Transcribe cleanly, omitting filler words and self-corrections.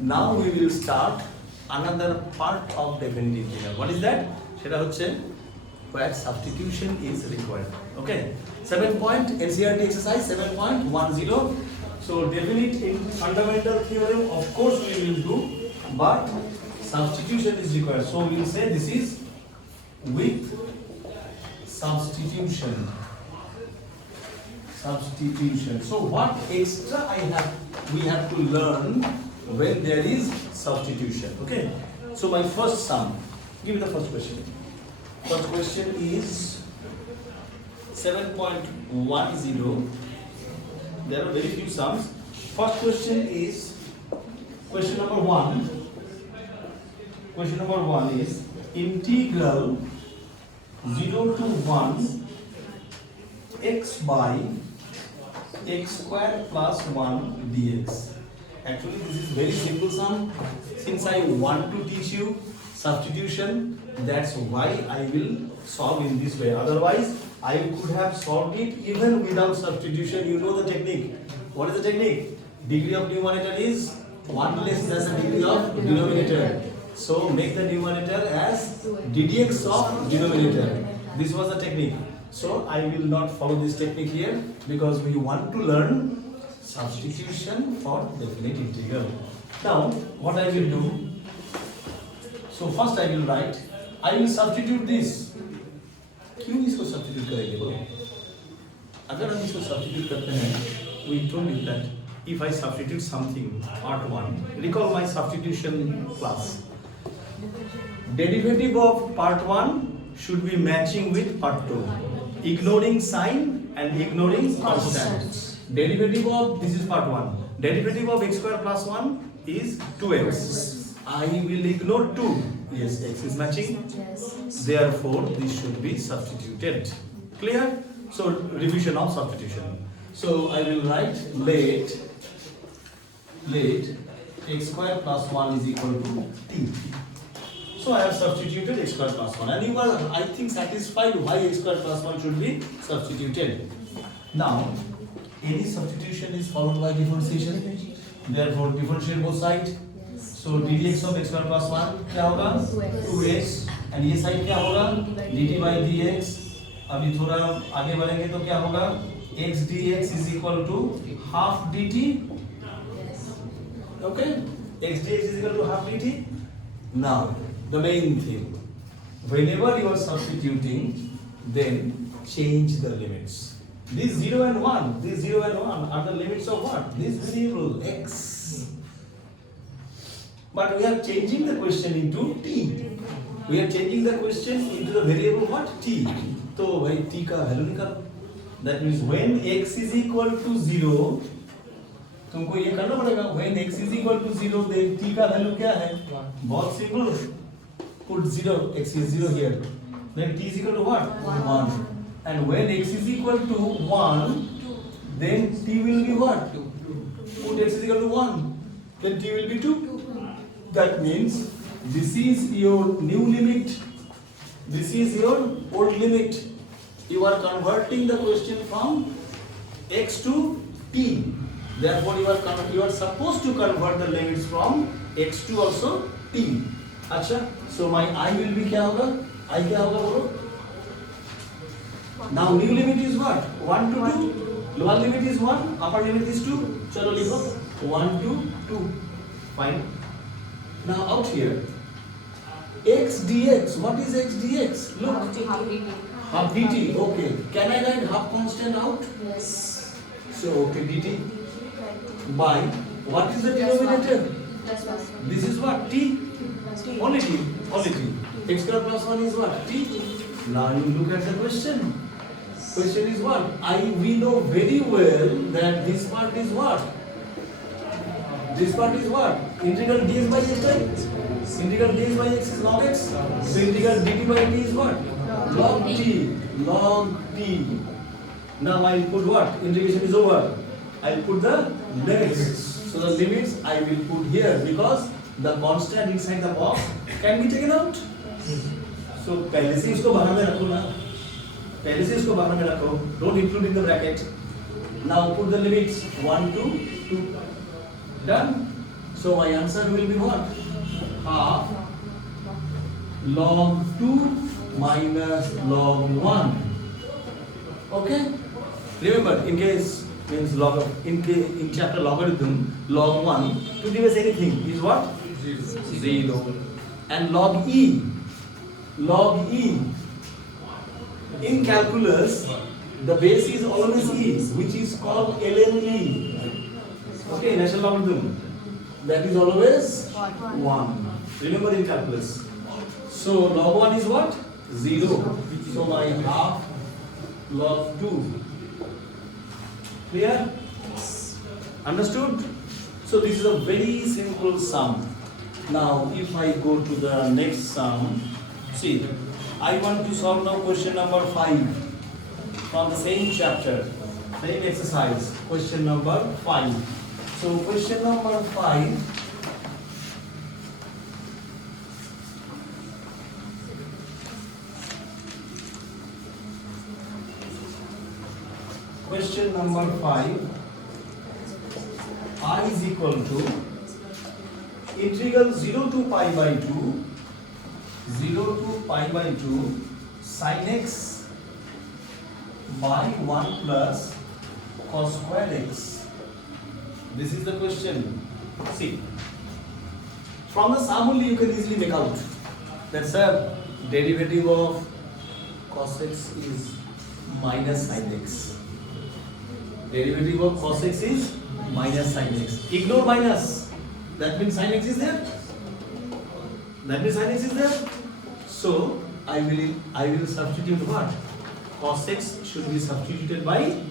Now we will start another part of definite integral. What is that? সেটা হচ্ছে where substitution is required. Okay. 7 point NCERT exercise 7.10. So definite in fundamental theorem, of course we will do, but substitution is required. So we will say this is with substitution. So what extra we have to learn when there is substitution. Okay. So my first sum. Give me the first question. First question is 7.10. There are very few sums. First question is question number 1. Question number 1 is integral 0 to 1 x by x square plus 1 dx. Actually this is very simple sum. Since I want to teach you substitution, that's why I will solve in this way. Otherwise I could have solved it even without substitution. You know the technique. What is the technique? Degree of numerator is 1 less than the degree of denominator. So make the numerator as ddx of denominator. This was the technique. So I will not follow this technique here because we want to learn substitution for definite integral. Now what I will do, so first I will write, I will substitute this. क्यों इसको substitute करेंगे बोलो? अगर हम इसको substitute करते हैं, we told you that if I substitute something part 1, recall my substitution class. Derivative of part 1 should be matching with part 2. Ignoring sign and ignoring constant. Derivative of, this is part 1. Derivative of x square plus 1 is 2x. I will ignore 2. Yes, x is matching. Therefore, this should be substituted. Clear? So, revision of substitution. So, I will write let x square plus 1 is equal to t. So I have substituted x square plus 1, and you are, I think, satisfied why x square plus 1 should be substituted. Now, any substitution is followed by differentiation. Therefore, differentiate both sides. So ddx of x square plus 1 क्या होगा? 2x, and ये side क्या होगा? dt by dx. अभी थोड़ा आगे बढ़ेंगे तो क्या होगा? x dx is equal to half dt. Okay? x dx is equal to half dt. Now, the main thing, whenever you are substituting, then change the limits. These 0 and 1 are the limits of what? This variable x. But we are changing the question into t. We are changing the question into the variable what? T. So, भाई t का value निकालो. That means when x is equal to 0, तुमको ये करना पड़ेगा. When x is equal to 0, then t का value क्या है? बहुत simple. Put 0, x is 0 here. Then t is equal to what? 1. And when x is equal to 1, then t will be what? 2. Put x is equal to 1. Then t will be 2. That means this is your new limit. This is your old limit. You are converting the question from x to t. Therefore, you are supposed to convert the limits from x to also t. अच्छा, so my I will be क्या होगा? I क्या होगा बोलो? Now new limit is what? 1 to 2. Lower limit is 1. Upper limit is 2. चलो लिखो 1 to 2. Fine. Now out here, x dx. What is x dx? Look. Half dt. Okay. Can I write half constant out? Yes. So okay, dt by what is the denominator? This is what? T. Only t. X square plus 1 is what? T. Now you look at the question. Question is what? We know very well that this part is what? This part is what? Integral dx by x, right? Integral dx by x is log x. So integral dt by t is what? Log t. Log t. Now I'll put what? Integration is over. I'll put the limits. So the limits I will put here because the constant inside the box can be taken out. So पहले से इसको बाहर में रखो ना. पहले से इसको बाहर में रखो. Don't include in the bracket. Now put the limits 1 to 2. Done. So my answer will be what? Half log 2 minus log 1. Okay? Remember, in case means in chapter logarithm, log 1 to give us anything is what? 0. And log e. In calculus, the base is always e, which is called ln e. Okay, natural logarithm. That is always 1. Remember in calculus. So log 1 is what? 0. So my half log 2. Clear? Understood? So this is a very simple sum. Now if I go to the next sum, see, I want to solve now question number 5 from the same chapter, same exercise, question number 5. So question number 5, question number 5, I is equal to integral 0 to pi by 2 sin x by 1 plus cos square x. This is the question. See, from the sum only you can easily make out that sir, derivative of cos x is minus sin x. Derivative of cos x is minus sin x. Ignore minus. That means sin x is there. So I will substitute what? Cos x should be substituted by